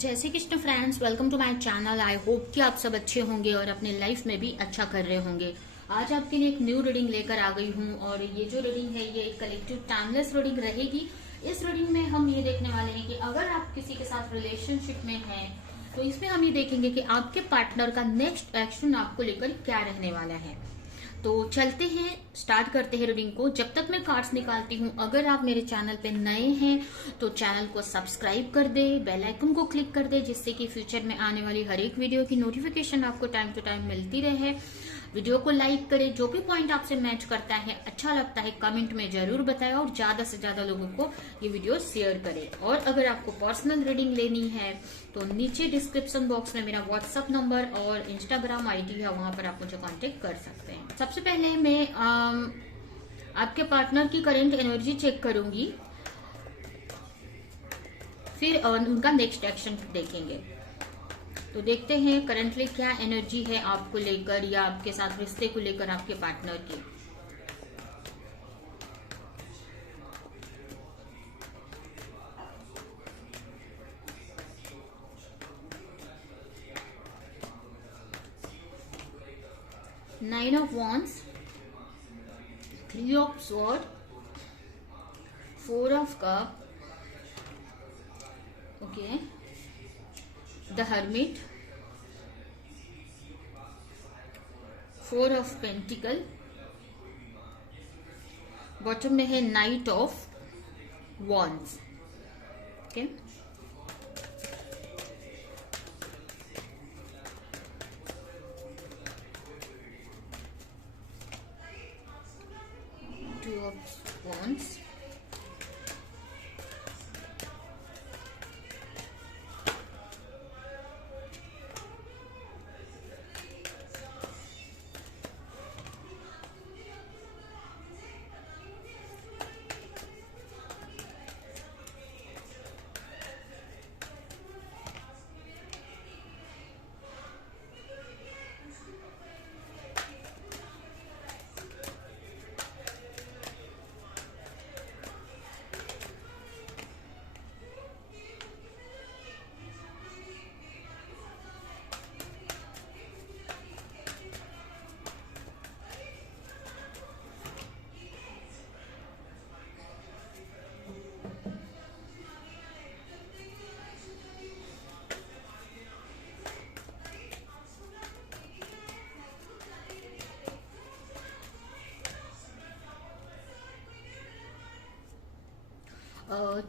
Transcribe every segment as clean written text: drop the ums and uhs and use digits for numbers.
जय Shri Krishna friends, welcome to my channel. I hope कि आप सब अच्छे होंगे और अपने लाइफ में भी अच्छा कर रहे होंगे। आज आपके लिए एक न्यू रीडिंग लेकर आ गई हूँ और ये जो रीडिंग है ये एक कलेक्टिव टाइमलेस रीडिंग रहेगी। इस रीडिंग में हम ये देखने वाले हैं कि अगर आप किसी के साथ रिलेशनशिप में हैं तो इसमें हम ये देखेंगे कि आपके पार्टनर का नेक्स्ट एक्शन आपको लेकर क्या रहने वाला है। तो चलते हैं, स्टार्ट करते हैं रीडिंग को। जब तक मैं कार्ड्स निकालती हूँ, अगर आप मेरे चैनल पे नए हैं तो चैनल को सब्सक्राइब कर दे, बेल आइकन को क्लिक कर दे, जिससे कि फ्यूचर में आने वाली हर एक वीडियो की नोटिफिकेशन आपको टाइम टू टाइम मिलती रहे। वीडियो को लाइक करें, जो भी पॉइंट आपसे मैच करता है, अच्छा लगता है, कमेंट में जरूर बताएं और ज्यादा से ज्यादा लोगों को ये वीडियो शेयर करें। और अगर आपको पर्सनल रीडिंग लेनी है तो नीचे डिस्क्रिप्शन बॉक्स में मेरा व्हाट्सएप नंबर और इंस्टाग्राम आईडी है, वहां पर आप मुझे कांटेक्ट कर सकते हैं। सबसे पहले मैं आपके पार्टनर की करंट एनर्जी चेक करूंगी, फिर उनका नेक्स्ट एक्शन देखेंगे। तो देखते हैं करंटली क्या एनर्जी है आपको लेकर या आपके साथ रिश्ते को लेकर आपके पार्टनर की। Nine of wands, three of sword, four of cup, okay, the hermit, four of pentacle, bottom में है night of wands, okay. Two of wands,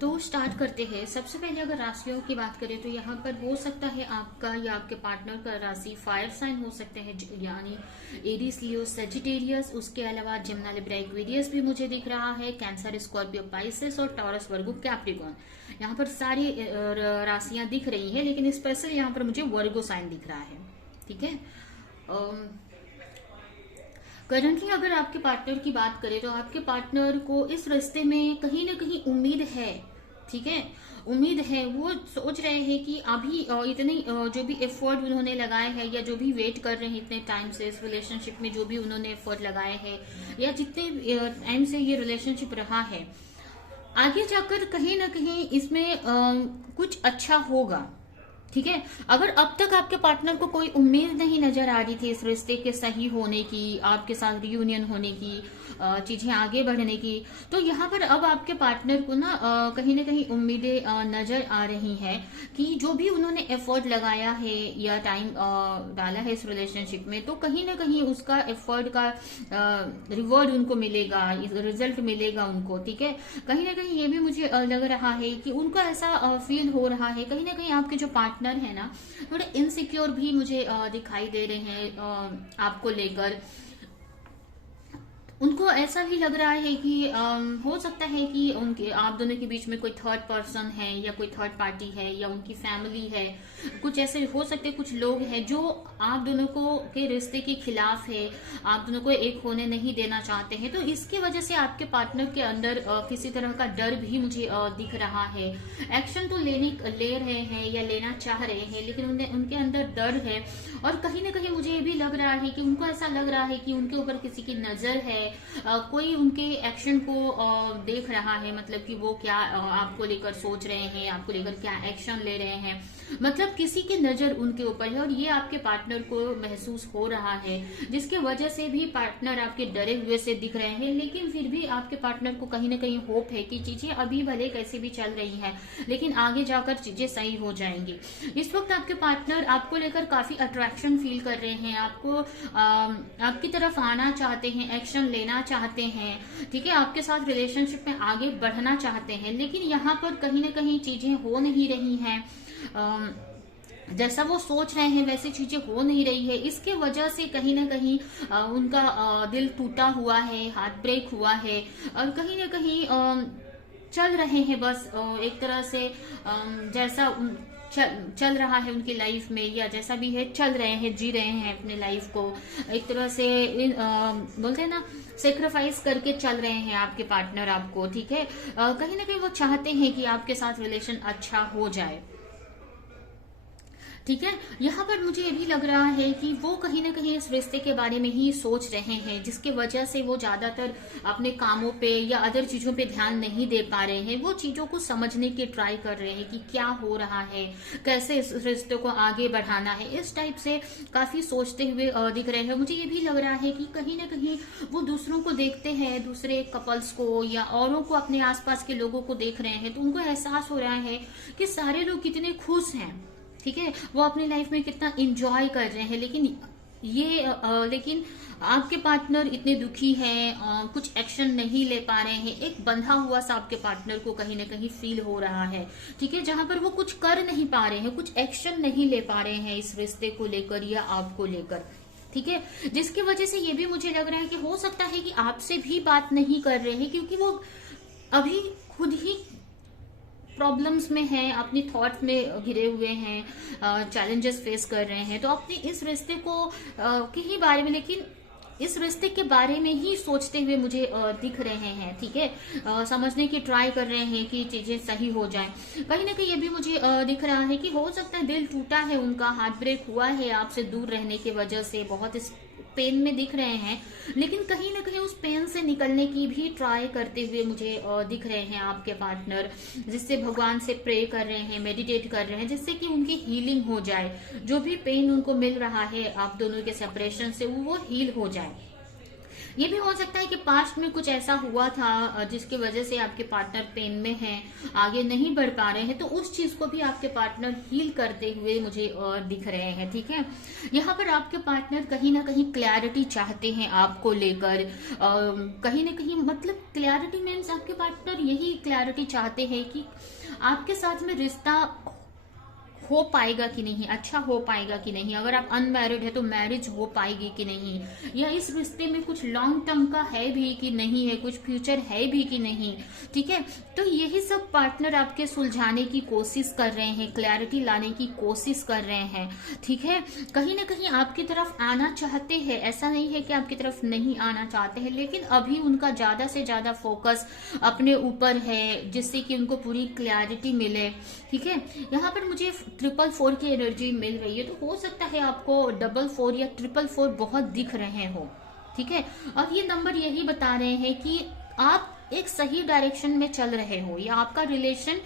तो स्टार्ट करते हैं। सबसे पहले अगर राशियों की बात करें तो यहाँ पर हो सकता है आपका या आपके पार्टनर का राशि फायर साइन हो सकते हैं, यानी एरीज, लियो, सेजिटेरियस। उसके अलावा जिम्ना, लिब्रा, एक्वेरियस भी मुझे दिख रहा है, कैंसर, स्कॉर्पियो, पाइसेस और टॉरस, वर्गो, कैप्रिकॉर्न। यहाँ पर सारी राशियां दिख रही है, लेकिन स्पेशल यहाँ पर मुझे वर्गो साइन दिख रहा है। ठीक है। करंटली अगर आपके पार्टनर की बात करें तो आपके पार्टनर को इस रिश्ते में कहीं ना कहीं उम्मीद है। ठीक है, उम्मीद है। वो सोच रहे हैं कि अभी इतने जो भी एफर्ट उन्होंने लगाए हैं या जो भी वेट कर रहे हैं इतने टाइम से इस रिलेशनशिप में, जो भी उन्होंने एफर्ट लगाए हैं या जितने टाइम से ये रिलेशनशिप रहा है, आगे जाकर कहीं ना कहीं इसमें कुछ अच्छा होगा। ठीक है। अगर अब तक आपके पार्टनर को कोई उम्मीद नहीं नजर आ रही थी इस रिश्ते के सही होने की, आपके साथ रियूनियन होने की, चीजें आगे बढ़ने की, तो यहाँ पर अब आपके पार्टनर को ना कहीं उम्मीदें नजर आ रही हैं कि जो भी उन्होंने एफर्ट लगाया है या टाइम डाला है इस रिलेशनशिप में, तो कहीं ना कहीं उसका एफर्ट का रिवॉर्ड उनको मिलेगा, रिजल्ट मिलेगा उनको। ठीक है। कहीं ना कहीं ये भी मुझे लग रहा है कि उनको ऐसा फील हो रहा है, कहीं ना कहीं आपके जो पार्टनर है ना थोड़े इनसिक्योर भी मुझे दिखाई दे रहे हैं आपको लेकर। उनको ऐसा भी लग रहा है कि हो सकता है कि उनके आप दोनों के बीच में कोई थर्ड पर्सन है या कोई थर्ड पार्टी है या उनकी फैमिली है। कुछ ऐसे हो सकते हैं, कुछ लोग हैं जो आप दोनों को के रिश्ते के खिलाफ है, आप दोनों को एक होने नहीं देना चाहते हैं। तो इसकी वजह से आपके पार्टनर के अंदर किसी तरह का डर भी मुझे दिख रहा है। एक्शन तो ले रहे हैं या लेना चाह रहे हैं, लेकिन उनके अंदर डर है। और कहीं ना कहीं मुझे ये भी लग रहा है कि उनको ऐसा लग रहा है कि उनके ऊपर किसी की नजर है, कोई उनके एक्शन को देख रहा है, मतलब कि वो क्या आपको लेकर सोच रहे हैं, आपको लेकर क्या एक्शन ले रहे हैं। मतलब किसी की नजर उनके ऊपर है और ये आपके पार्टनर को महसूस हो रहा है, जिसके वजह से भी पार्टनर आपके डरे हुए से दिख रहे हैं। लेकिन फिर भी आपके पार्टनर को कहीं ना कहीं होप है कि चीजें अभी भले कैसे भी चल रही हैं, लेकिन आगे जाकर चीजें सही हो जाएंगी। इस वक्त आपके पार्टनर आपको लेकर काफी अट्रैक्शन फील कर रहे हैं, आपको आपकी तरफ आना चाहते हैं, एक्शन लेना चाहते हैं, ठीक है, आपके साथ रिलेशनशिप में आगे बढ़ना चाहते हैं। लेकिन यहाँ पर कहीं ना कहीं चीजें हो नहीं रही हैं, जैसा वो सोच रहे हैं वैसी चीजें हो नहीं रही है। इसके वजह से कहीं ना कहीं उनका दिल टूटा हुआ है, हार्ट ब्रेक हुआ है और कहीं ना कहीं चल रहे हैं बस एक तरह से जैसा चल रहा है उनकी लाइफ में, या जैसा भी है चल रहे हैं, जी रहे हैं अपने लाइफ को एक तरह से बोलते हैं ना, सेक्रीफाइस करके चल रहे हैं आपके पार्टनर आपको, ठीक है। कहीं ना कहीं वो चाहते हैं कि आपके साथ रिलेशन अच्छा हो जाए, ठीक है। यहाँ पर मुझे ये भी लग रहा है कि वो कहीं ना कहीं इस रिश्ते के बारे में ही सोच रहे हैं, जिसके वजह से वो ज्यादातर अपने कामों पे या अदर चीजों पे ध्यान नहीं दे पा रहे हैं। वो चीजों को समझने की ट्राई कर रहे हैं कि क्या हो रहा है, कैसे इस रिश्ते को आगे बढ़ाना है, इस टाइप से काफी सोचते हुए दिख रहे हैं। मुझे ये भी लग रहा है कि कहीं ना कहीं वो दूसरों को देखते हैं, दूसरे कपल्स को या औरों को, अपने आसपास के लोगों को देख रहे हैं, तो उनको एहसास हो रहा है कि सारे लोग कितने खुश हैं, ठीक है, वो अपनी लाइफ में कितना एंजॉय कर रहे हैं। लेकिन आपके पार्टनर इतने दुखी हैं, कुछ एक्शन नहीं ले पा रहे हैं। एक बंधा हुआ सा आपके पार्टनर को कहीं ना कहीं फील हो रहा है, ठीक है, जहां पर वो कुछ कर नहीं पा रहे हैं, कुछ एक्शन नहीं ले पा रहे हैं इस रिश्ते को लेकर या आपको लेकर, ठीक है। जिसकी वजह से ये भी मुझे लग रहा है कि हो सकता है कि आपसे भी बात नहीं कर रहे हैं, क्योंकि वो अभी खुद ही प्रॉब्लम्स में हैं, अपनी थॉट्स में घिरे हुए हैं, चैलेंजेस फेस कर रहे हैं। तो अपने इस रिश्ते को के ही बारे में, लेकिन इस रिश्ते के बारे में ही सोचते हुए मुझे दिख रहे हैं, ठीक है, समझने की ट्राई कर रहे हैं कि चीजें सही हो जाएं। कहीं ना कहीं ये भी मुझे दिख रहा है कि हो सकता है दिल टूटा है उनका, हार्ट ब्रेक हुआ है आपसे दूर रहने की वजह से, बहुत इस पेन में दिख रहे हैं, लेकिन कहीं ना कहीं उस पेन से निकलने की भी ट्राई करते हुए मुझे दिख रहे हैं आपके पार्टनर, जिससे भगवान से प्रे कर रहे हैं, मेडिटेट कर रहे हैं, जिससे कि उनकी हीलिंग हो जाए, जो भी पेन उनको मिल रहा है आप दोनों के सेपरेशन से वो हील हो जाए। ये भी हो सकता है कि पास्ट में कुछ ऐसा हुआ था जिसकी वजह से आपके पार्टनर पेन में हैं, आगे नहीं बढ़ पा रहे हैं, तो उस चीज को भी आपके पार्टनर हील करते हुए मुझे दिख रहे हैं, ठीक है। यहाँ पर आपके पार्टनर कहीं ना कहीं क्लैरिटी चाहते हैं आपको लेकर, कहीं ना कहीं मतलब क्लैरिटी मीन्स आपके पार्टनर यही क्लैरिटी चाहते हैं कि आपके साथ में रिश्ता हो पाएगा कि नहीं, अच्छा हो पाएगा कि नहीं, अगर आप अनमैरिड है तो मैरिज हो पाएगी कि नहीं, या इस रिश्ते में कुछ लॉन्ग टर्म का है भी कि नहीं है, कुछ फ्यूचर है भी कि नहीं, ठीक है। तो यही सब पार्टनर आपके सुलझाने की कोशिश कर रहे हैं, क्लैरिटी लाने की कोशिश कर रहे हैं, ठीक है। कहीं ना कहीं आपकी तरफ आना चाहते हैं, ऐसा नहीं है कि आपकी तरफ नहीं आना चाहते हैं, लेकिन अभी उनका ज्यादा से ज्यादा फोकस अपने ऊपर है, जिससे कि उनको पूरी क्लैरिटी मिले, ठीक है। यहाँ पर मुझे 444 की एनर्जी मिल रही है, तो हो सकता है आपको 44 या 444 बहुत दिख रहे हो, ठीक है। और ये नंबर यही बता रहे हैं कि आप एक सही डायरेक्शन में चल रहे हो, या आपका रिलेशन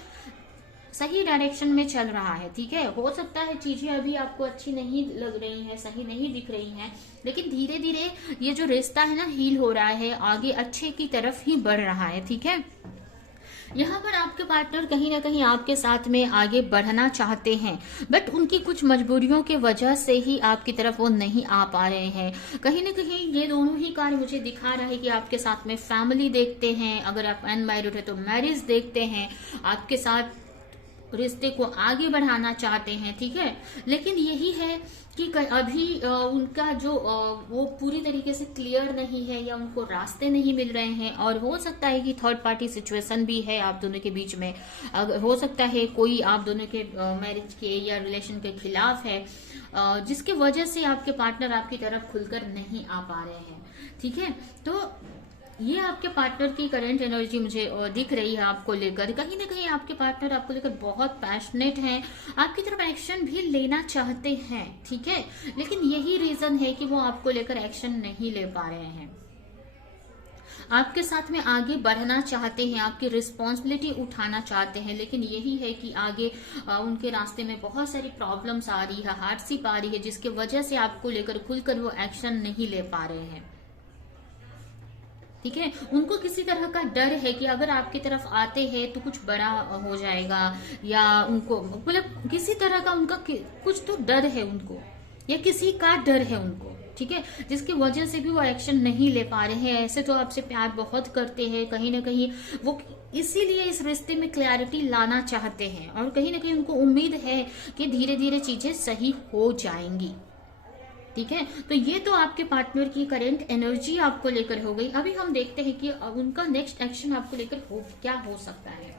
सही डायरेक्शन में चल रहा है, ठीक है। हो सकता है चीजें अभी आपको अच्छी नहीं लग रही हैं, सही नहीं दिख रही हैं, लेकिन धीरे धीरे ये जो रिश्ता है ना हील हो रहा है, आगे अच्छे की तरफ ही बढ़ रहा है, ठीक है। यहाँ पर आपके पार्टनर कहीं ना कहीं आपके साथ में आगे बढ़ना चाहते हैं, बट उनकी कुछ मजबूरियों के वजह से ही आपकी तरफ वो नहीं आ पा रहे हैं। कहीं ना कहीं ये दोनों ही कार्य मुझे दिखा रहा है कि आपके साथ में फैमिली देखते हैं, अगर आप अनमैरिड है तो मैरिज देखते हैं, आपके साथ रिश्ते को आगे बढ़ाना चाहते हैं, ठीक है। लेकिन यही है कि अभी उनका जो वो पूरी तरीके से क्लियर नहीं है, या उनको रास्ते नहीं मिल रहे हैं, और हो सकता है कि थर्ड पार्टी सिचुएशन भी है आप दोनों के बीच में। हो सकता है कोई आप दोनों के मैरिज के या रिलेशन के खिलाफ है, जिसके वजह से आपके पार्टनर आपकी तरफ खुलकर नहीं आ पा रहे हैं, ठीक है। तो ये आपके पार्टनर की करंट एनर्जी मुझे दिख रही है आपको लेकर। कहीं ना कहीं आपके पार्टनर आपको लेकर बहुत पैशनेट हैं, आपकी तरफ एक्शन भी लेना चाहते हैं, ठीक है, लेकिन यही रीजन है कि वो आपको लेकर एक्शन नहीं ले पा रहे हैं। आपके साथ में आगे बढ़ना चाहते हैं, आपकी रिस्पॉन्सिबिलिटी उठाना चाहते हैं, लेकिन यही है कि आगे उनके रास्ते में बहुत सारी प्रॉब्लम्स आ रही है, हार्डशिप आ रही है, जिसके वजह से आपको लेकर खुलकर वो एक्शन नहीं ले पा रहे हैं। ठीक है, उनको किसी तरह का डर है कि अगर आपकी तरफ आते हैं तो कुछ बड़ा हो जाएगा, या उनको मतलब किसी तरह का उनका कुछ तो डर है उनको, या किसी का डर है उनको। ठीक है, जिसकी वजह से भी वो एक्शन नहीं ले पा रहे हैं। ऐसे तो आपसे प्यार बहुत करते हैं, कहीं ना कहीं वो इसीलिए इस रिश्ते में क्लैरिटी लाना चाहते हैं, और कहीं ना कहीं उनको उम्मीद है कि धीरे धीरे चीजें सही हो जाएंगी। ठीक है, तो ये तो आपके पार्टनर की करंट एनर्जी आपको लेकर हो गई। अभी हम देखते हैं कि उनका नेक्स्ट एक्शन आपको लेकर क्या हो सकता है,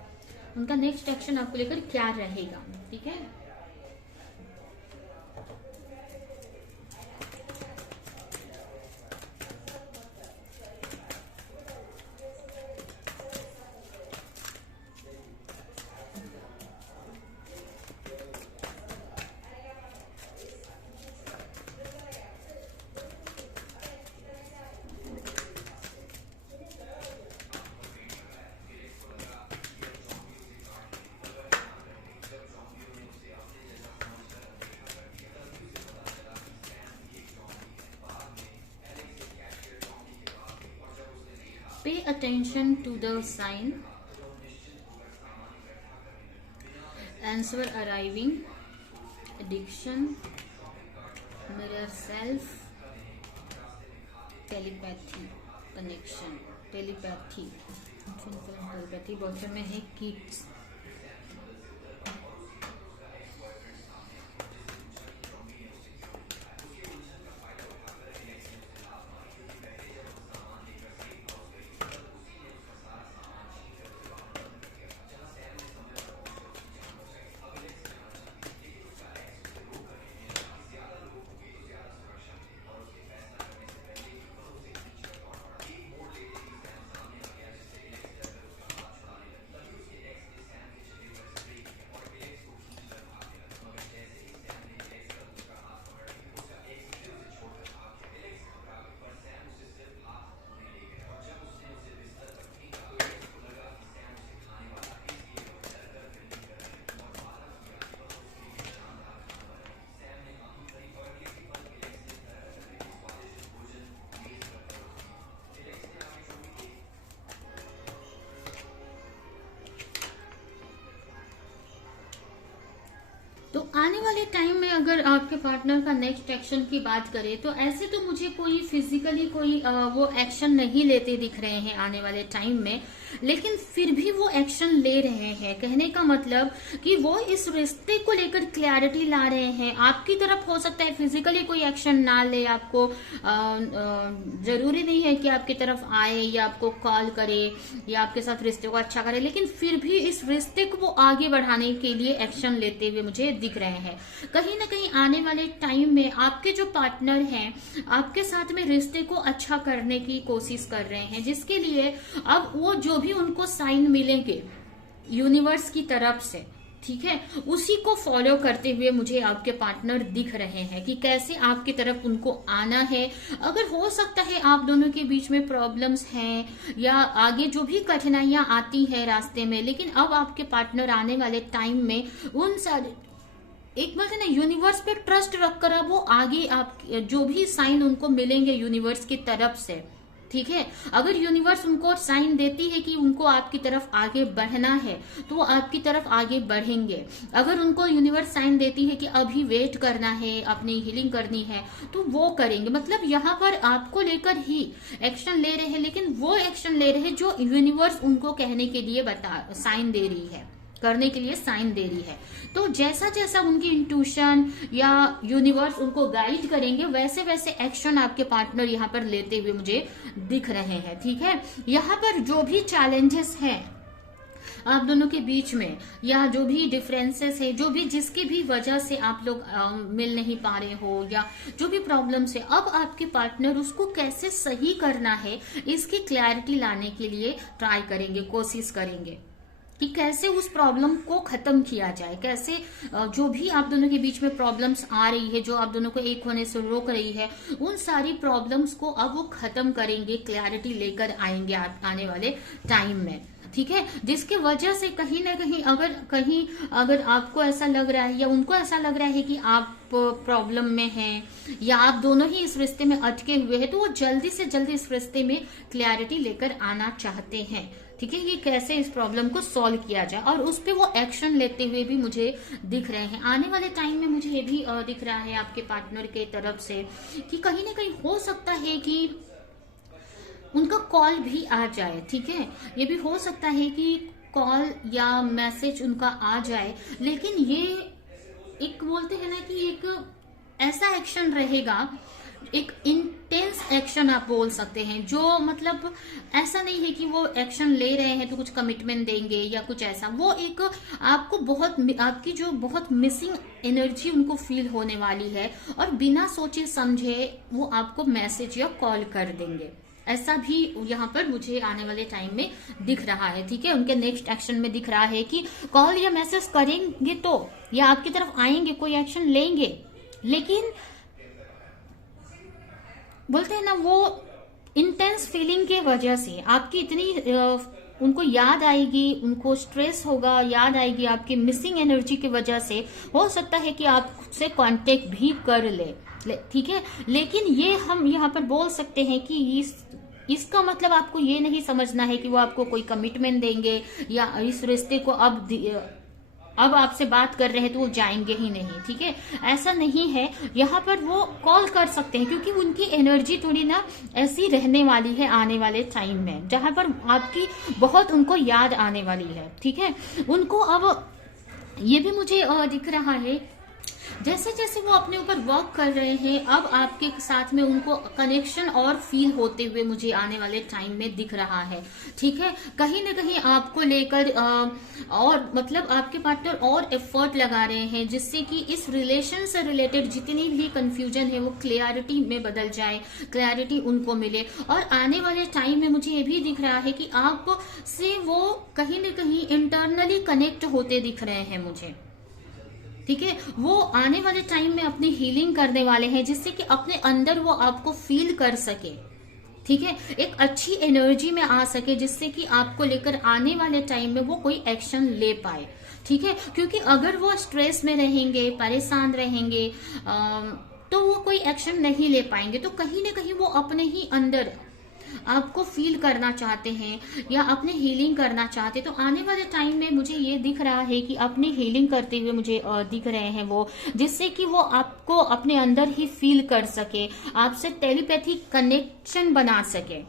उनका नेक्स्ट एक्शन आपको लेकर क्या रहेगा। ठीक है, pay attention to the sign, answer arriving, addiction, mirror self, telepathy, connection, telepathy, telepathy bottom में है किड्स। तो आने वाले टाइम में अगर आपके पार्टनर का नेक्स्ट एक्शन की बात करें तो ऐसे तो मुझे कोई फिजिकली कोई वो एक्शन नहीं लेते दिख रहे हैं आने वाले टाइम में, लेकिन फिर भी वो एक्शन ले रहे हैं। कहने का मतलब कि वो इस रिश्ते को लेकर क्लैरिटी ला रहे हैं। आपकी तरफ हो सकता है फिजिकली कोई एक्शन ना ले, आपको जरूरी नहीं है कि आपकी तरफ आए या आपको कॉल करे या आपके साथ रिश्ते को अच्छा करे, लेकिन फिर भी इस रिश्ते को वो आगे बढ़ाने के लिए एक्शन लेते हुए मुझे दिख रहे हैं। कहीं ना कहीं आने वाले टाइम में आपके जो पार्टनर हैं आपके साथ में रिश्ते को अच्छा करने की कोशिश कर रहे हैं, जिसके लिए अब वो जो भी उनको साइन मिलेंगे यूनिवर्स की तरफ से, ठीक है, उसी को फॉलो करते हुए मुझे आपके पार्टनर दिख रहे हैं कि कैसे आपकी तरफ उनको आना है। अगर हो सकता है आप दोनों के बीच में प्रॉब्लम्स हैं या आगे जो भी कठिनाइयां आती है रास्ते में, लेकिन अब आपके पार्टनर आने वाले टाइम में उन सारे एक बार ना यूनिवर्स पे ट्रस्ट रखकर अब वो आगे आप जो भी साइन उनको मिलेंगे यूनिवर्स की तरफ से, ठीक है, अगर यूनिवर्स उनको साइन देती है कि उनको आपकी तरफ आगे बढ़ना है तो वो आपकी तरफ आगे बढ़ेंगे। अगर उनको यूनिवर्स साइन देती है कि अभी वेट करना है, अपनी हीलिंग करनी है, तो वो करेंगे। मतलब यहाँ पर आपको लेकर ही एक्शन ले रहे हैं, लेकिन वो एक्शन ले रहे हैं जो यूनिवर्स उनको कहने के लिए साइन दे रही है, करने के लिए साइन दे रही है। तो जैसा जैसा उनकी इंट्यूशन या यूनिवर्स उनको गाइड करेंगे वैसे वैसे एक्शन आपके पार्टनर यहाँ पर लेते हुए मुझे दिख रहे हैं। ठीक है, यहाँ पर जो भी चैलेंजेस हैं आप दोनों के बीच में या जो भी डिफरेंसेस है, जो भी जिसकी भी वजह से आप लोग मिल नहीं पा रहे हो या जो भी प्रॉब्लम्स है, अब आपके पार्टनर उसको कैसे सही करना है इसकी क्लैरिटी लाने के लिए ट्राई करेंगे, कोशिश करेंगे। कि कैसे उस प्रॉब्लम को खत्म किया जाए, कैसे जो भी आप दोनों के बीच में प्रॉब्लम्स आ रही है, जो आप दोनों को एक होने से रोक रही है, उन सारी प्रॉब्लम्स को अब वो खत्म करेंगे, क्लैरिटी लेकर आएंगे आने वाले टाइम में। ठीक है, जिसकी वजह से कहीं ना कहीं अगर आपको ऐसा लग रहा है या उनको ऐसा लग रहा है कि आप प्रॉब्लम में हैं या आप दोनों ही इस रिश्ते में अटके हुए हैं, तो वो जल्दी से जल्दी इस रिश्ते में क्लैरिटी लेकर आना चाहते हैं। ठीक है, कि कैसे इस प्रॉब्लम को सॉल्व किया जाए, और उस पे वो एक्शन लेते हुए भी मुझे दिख रहे हैं। आने वाले टाइम में मुझे ये भी दिख रहा है आपके पार्टनर के तरफ से कि कहीं ना कहीं हो सकता है कि उनका कॉल भी आ जाए। ठीक है, ये भी हो सकता है कि कॉल या मैसेज उनका आ जाए, लेकिन ये एक बोलते हैं ना कि एक ऐसा एक्शन रहेगा, एक इंटेंस एक्शन आप बोल सकते हैं, जो मतलब ऐसा नहीं है कि वो एक्शन ले रहे हैं तो कुछ कमिटमेंट देंगे या कुछ ऐसा। वो एक आपको आपकी जो बहुत मिसिंग एनर्जी उनको फील होने वाली है, और बिना सोचे समझे वो आपको मैसेज या कॉल कर देंगे। ऐसा भी यहाँ पर मुझे आने वाले टाइम में दिख रहा है। ठीक है, उनके नेक्स्ट एक्शन में दिख रहा है कि कॉल या मैसेज करेंगे तो, या आपकी तरफ आएंगे, कोई एक्शन लेंगे, लेकिन बोलते हैं ना वो इंटेंस फीलिंग के वजह से आपकी इतनी उनको याद आएगी, उनको स्ट्रेस होगा, याद आएगी आपकी मिसिंग एनर्जी की वजह से, हो सकता है कि आपसे कांटेक्ट भी कर ले। ठीक है, लेकिन ये हम यहाँ पर बोल सकते हैं कि इसका मतलब आपको ये नहीं समझना है कि वो आपको कोई कमिटमेंट देंगे या इस रिश्ते को अब आपसे बात कर रहे हैं तो वो जाएंगे ही नहीं। ठीक है, ऐसा नहीं है। यहाँ पर वो कॉल कर सकते हैं, क्योंकि उनकी एनर्जी थोड़ी ना ऐसी रहने वाली है आने वाले टाइम में, जहां पर आपकी बहुत उनको याद आने वाली है। ठीक है, उनको अब ये भी मुझे दिख रहा है, जैसे जैसे वो अपने ऊपर वर्क कर रहे हैं, अब आपके साथ में उनको कनेक्शन और फील होते हुए मुझे आने वाले टाइम में दिख रहा है। ठीक है, कहीं ना कहीं आपको लेकर और मतलब आपके पार्टनर और एफर्ट लगा रहे हैं, जिससे कि इस रिलेशन से रिलेटेड जितनी भी कंफ्यूजन है वो क्लियरिटी में बदल जाए, क्लैरिटी उनको मिले। और आने वाले टाइम में मुझे ये भी दिख रहा है कि आप से वो कहीं ना कहीं इंटरनली कनेक्ट होते दिख रहे हैं मुझे। ठीक है, वो आने वाले टाइम में अपनी हीलिंग करने वाले हैं, जिससे कि अपने अंदर वो आपको फील कर सके। ठीक है, एक अच्छी एनर्जी में आ सके, जिससे कि आपको लेकर आने वाले टाइम में वो कोई एक्शन ले पाए। ठीक है, क्योंकि अगर वो स्ट्रेस में रहेंगे, परेशान रहेंगे, तो वो कोई एक्शन नहीं ले पाएंगे। तो कहीं ना कहीं वो अपने ही अंदर आपको फील करना चाहते हैं या अपने हीलिंग करना चाहते, तो आने वाले टाइम में मुझे ये दिख रहा है कि अपनी हीलिंग करते हुए मुझे दिख रहे हैं वो, जिससे कि वो आपको अपने अंदर ही फील कर सके, आपसे टेलीपैथी कनेक्शन बना सके।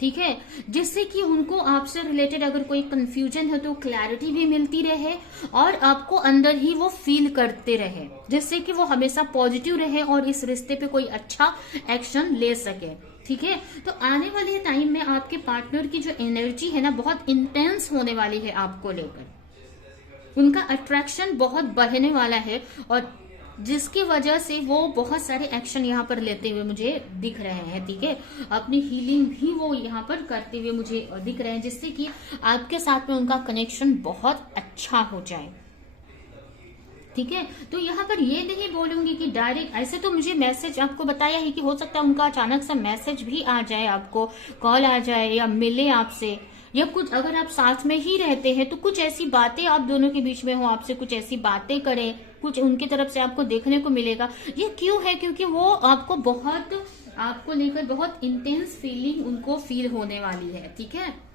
ठीक है, जिससे कि उनको आपसे रिलेटेड अगर कोई कंफ्यूजन है तो क्लैरिटी भी मिलती रहे, और आपको अंदर ही वो फील करते रहे, जिससे कि वो हमेशा पॉजिटिव रहे और इस रिश्ते पे कोई अच्छा एक्शन ले सके। ठीक है, तो आने वाले टाइम में आपके पार्टनर की जो एनर्जी है ना बहुत इंटेंस होने वाली है आपको लेकर, उनका अट्रैक्शन बहुत बढ़ने वाला है, और जिसकी वजह से वो बहुत सारे एक्शन यहाँ पर लेते हुए मुझे दिख रहे हैं। ठीक है, अपनी हीलिंग भी वो यहाँ पर करते हुए मुझे दिख रहे हैं, जिससे कि आपके साथ में उनका कनेक्शन बहुत अच्छा हो जाए। ठीक है, तो यहाँ पर ये नहीं बोलूंगी कि डायरेक्ट ऐसे, तो मुझे मैसेज आपको बताया है कि हो सकता है उनका अचानक से मैसेज भी आ जाए, आपको कॉल आ जाए या मिले आपसे, या कुछ अगर आप साथ में ही रहते हैं तो कुछ ऐसी बातें आप दोनों के बीच में हो, आपसे कुछ ऐसी बातें करें, कुछ उनकी तरफ से आपको देखने को मिलेगा। ये क्यों है? क्योंकि वो आपको लेकर बहुत इंटेंस फीलिंग उनको फील होने वाली है। ठीक है,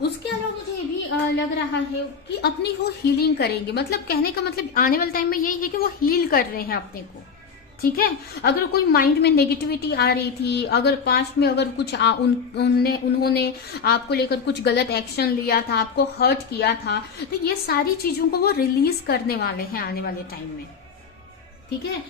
उसके अलावा मुझे ये भी लग रहा है कि अपनी वो हीलिंग करेंगे, मतलब कहने का मतलब आने वाले टाइम में यही है कि वो हील कर रहे हैं अपने को। ठीक है, अगर कोई माइंड में नेगेटिविटी आ रही थी, अगर पास्ट में अगर कुछ उन्होंने आपको लेकर कुछ गलत एक्शन लिया था, आपको हर्ट किया था, तो ये सारी चीजों को वो रिलीज करने वाले हैं आने वाले टाइम में। ठीक है।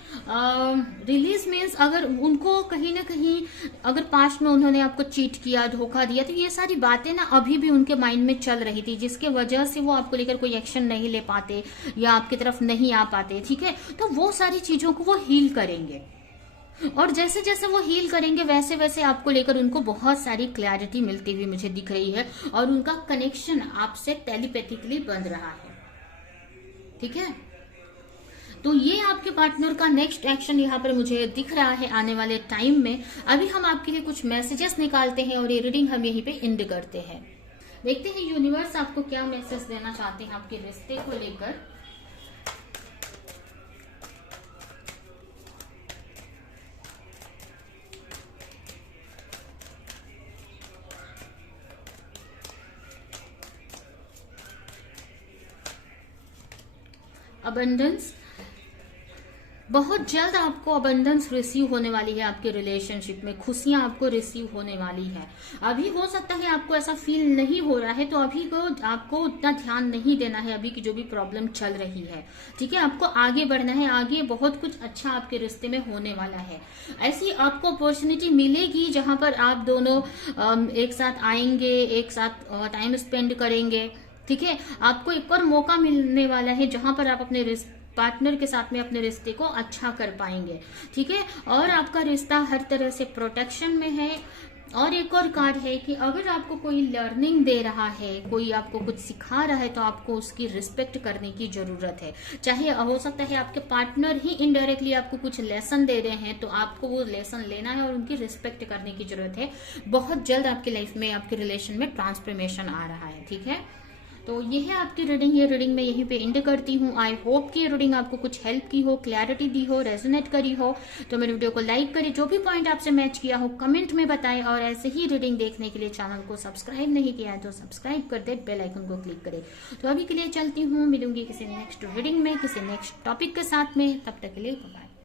रिलीज मीन्स अगर उनको कहीं ना कहीं अगर पास्ट में उन्होंने आपको चीट किया, धोखा दिया, तो ये सारी बातें ना अभी भी उनके माइंड में चल रही थी, जिसके वजह से वो आपको लेकर कोई एक्शन नहीं ले पाते या आपकी तरफ नहीं आ पाते। ठीक है, तो वो सारी चीजों को वो हील करेंगे, और जैसे जैसे वो हील करेंगे वैसे वैसे आपको लेकर उनको बहुत सारी क्लैरिटी मिलती हुई मुझे दिख रही है, और उनका कनेक्शन आपसे टेलीपैथिकली बन रहा है। ठीक है, तो ये आपके पार्टनर का नेक्स्ट एक्शन यहाँ पर मुझे दिख रहा है आने वाले टाइम में। अभी हम आपके लिए कुछ मैसेजेस निकालते हैं और ये रीडिंग हम यहीं पे एंड करते हैं। देखते हैं यूनिवर्स आपको क्या मैसेज देना चाहते हैं आपके रिश्ते को लेकर। अबंडेंस, बहुत जल्द आपको अबंडेंस रिसीव होने वाली है आपके रिलेशनशिप में, खुशियां आपको रिसीव होने वाली है। अभी हो सकता है आपको ऐसा फील नहीं हो रहा है, तो अभी को आपको उतना ध्यान नहीं देना है अभी की जो भी प्रॉब्लम चल रही है। ठीक है, आपको आगे बढ़ना है, आगे बहुत कुछ अच्छा आपके रिश्ते में होने वाला है। ऐसी आपको अपॉर्चुनिटी मिलेगी जहां पर आप दोनों एक साथ आएंगे, एक साथ टाइम स्पेंड करेंगे। ठीक है, आपको एक और मौका मिलने वाला है जहां पर आप अपने पार्टनर के साथ में अपने रिश्ते को अच्छा कर पाएंगे। ठीक है, और आपका रिश्ता हर तरह से प्रोटेक्शन में है। और एक और कार्ड है कि अगर आपको कोई लर्निंग दे रहा है, कोई आपको कुछ सिखा रहा है, तो आपको उसकी रिस्पेक्ट करने की जरूरत है। चाहे हो सकता है आपके पार्टनर ही इनडायरेक्टली आपको कुछ लेसन दे रहे हैं, तो आपको वो लेसन लेना है और उनकी रिस्पेक्ट करने की जरूरत है। बहुत जल्द आपकी लाइफ में, आपके रिलेशन में ट्रांसफॉर्मेशन आ रहा है। ठीक है, तो ये है आपकी रीडिंग। ये रीडिंग मैं यहीं पे एंड करती हूँ। आई होप कि ये रीडिंग आपको कुछ हेल्प की हो, क्लैरिटी दी हो, रेजोनेट करी हो। तो मेरे वीडियो को लाइक करें, जो भी पॉइंट आपसे मैच किया हो कमेंट में बताएं, और ऐसे ही रीडिंग देखने के लिए चैनल को सब्सक्राइब नहीं किया है तो सब्सक्राइब कर दे, बेल आइकन को क्लिक करें। तो अभी के लिए चलती हूँ, मिलूंगी किसी नेक्स्ट रीडिंग में, किसी नेक्स्ट टॉपिक के साथ में। तब तक के लिए बाय।